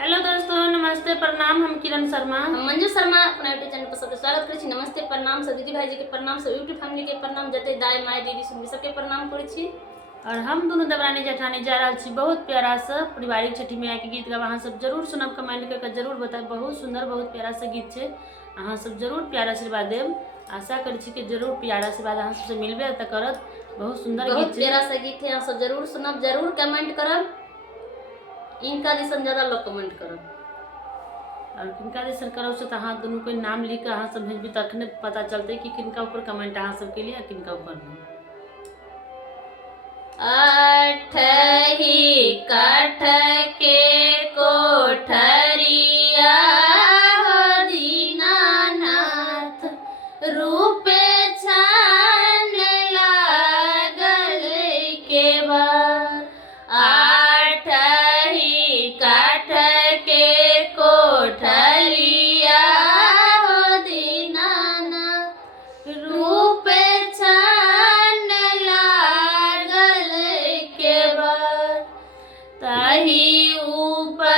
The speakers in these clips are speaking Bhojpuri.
हेलो दोस्तों, नमस्ते प्रणाम। हम किरण शर्मा, हम मंजू शर्मा अपना यूट्यूब चैनल पर सबके स्वागत करै छी। नमस्ते प्रणाम सब दीदी भाई जी के प्रणाम, सब यूट्यूब फैमिली के प्रणाम, जते दाई माई दीदी सुन सबके प्रणाम करै छी। और हम दोनों देवरानी जेठानी जा रहा छी बहुत प्यारा सा पारिवारिक छठी मैया के गीत गाब। अहाँ सब जरूर सुनब, कमेंट करके जरूर बताएब। बहुत सुंदर बहुत प्यारा सा गीत छै। अहाँ सब जरूर प्यार आशीर्वाद देब। आशा करै छी कि जरूर प्यार आशीर्वाद अहाँ सबसे मिलबे त करत। बहुत सुंदर गीत छै, प्यारा सा गीत है। अहाँ सब जरूर सुनब, जरूर कमेंट करब। इनका दिसन ज्यादा लोग कमेंट करब और किनका जैसे करो से अहाँ दोनों के नाम लिख के अहाँ सब भेजबी तखने पता चलते कि किनका ऊपर कमेंट अहाँ सब के लिए आ किनका ऊपर नहीं। अठही काठ के कोठरिया हो दीनानाथ, रूपे छान लागल के बार। आठही काठ के कोठरिया हो दीनानाथ, रूपे ताही ऊपर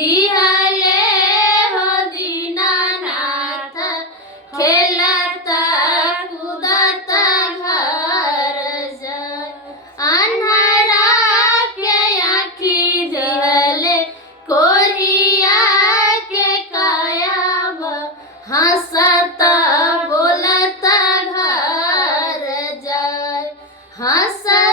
दिहले हो दीनानाथ खेलता कूदता घर जाय अन्हरा के आँखी दिहले कोरिया के काया हंसता बोलता घर जाय हंसता